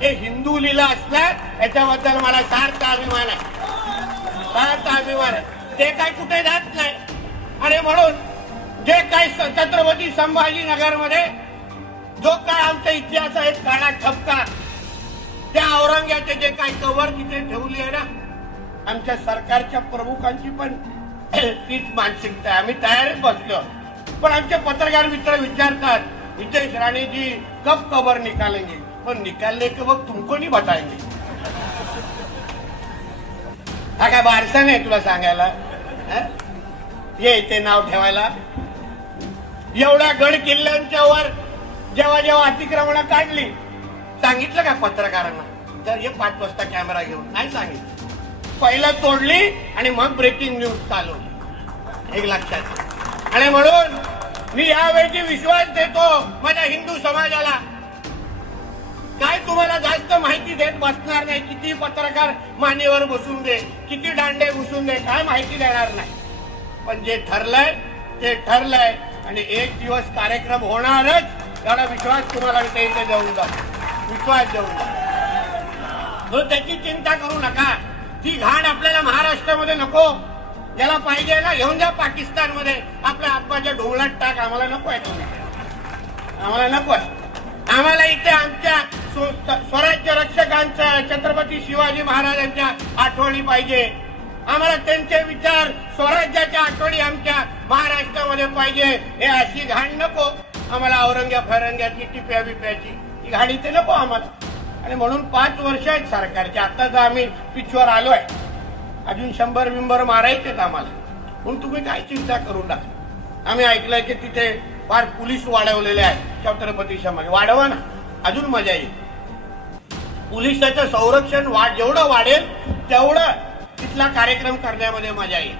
हे हिंदू लीला असणार याच्याबद्दल मला सार्थ अभिमान आहे, सार्थ अभिमान आहे. ते काय कुठे जात नाही. आणि म्हणून जे काही छत्रपती संभाजीनगरमध्ये जो काय आमचा इतिहास आहे काळा ठपका, त्या औरंग्याचे जे काही कवर तिथे ठेवली आहे ना, आमच्या सरकारच्या प्रमुखांची पण तीच मानसिकता आहे. आम्ही तयारीत बसलो. पण आमचे पत्रकार मित्र विचारतात, हितेश राणे जी कब कबर निकालेंगे, पण निकालने के वक्त तुमको नहीं बताएंगे. हा काय बारसा नाही तुला सांगायला, ये इथे नाव ठेवायला. एवढ्या गड किल्ल्यांच्या वर जेव्हा जेव्हा अतिक्रमण काढली, सांगितलं का पत्रकारांना तर हे 5 वाजता कॅमेरा घेऊन? नाही सांगितलं. पहिलं तोडली आणि मग ब्रेकिंग न्यूज चालवली, एक लक्षात. आणि म्हणून मी यावेळी विश्वास देतो माझ्या हिंदू समाजाला, काय तुम्हाला जास्त माहिती देत बसणार नाही. किती पत्रकार मानेवर बसून दे, किती दांडे घुसून दे, काय माहिती देणार नाही. पण जे ठरलंय ते ठरलंय आणि एक दिवस कार्यक्रम होणारच, एवढा विश्वास तुम्हाला इथे देऊन जा, विश्वास देऊन जा. त्याची चिंता करू नका. ती घाण आपल्याला महाराष्ट्रामध्ये नको. ज्याला पाहिजे ना घेऊन जा पाकिस्तानमध्ये, आपल्या आत्माच्या ढोंगलात टाक. आम्हाला नको आहे, आम्हाला नको आहे. आम्हाला इथे आमच्या स्वराज्य रक्षकांच्या छत्रपती शिवाजी महाराजांच्या आठवणी पाहिजे. आम्हाला त्यांचे विचार, स्वराज्याच्या आठवणी आमच्या महाराष्ट्रामध्ये पाहिजे. हे अशी घाण नको आम्हाला. औरंग्या फरंग्याची टिप्या बिप्याची ही घाण इथे नको आम्हाला. आणि म्हणून 5 वर्ष आहेत सरकारचे. आता तर आम्ही पिचवर आलोय, अजून 100 बिंबर मारायचेत आम्हाला. म्हणून तुम्ही काय चिंता करू नका. आम्ही ऐकलंय की तिथे फार पोलीस वाढवलेले आहेत छत्रपती समाज. वाढवा ना, अजून मजा येईल. पोलिसाचं संरक्षण जेवढं वाढेल तेवढं तिथला कार्यक्रम करण्यामध्ये मजा येईल.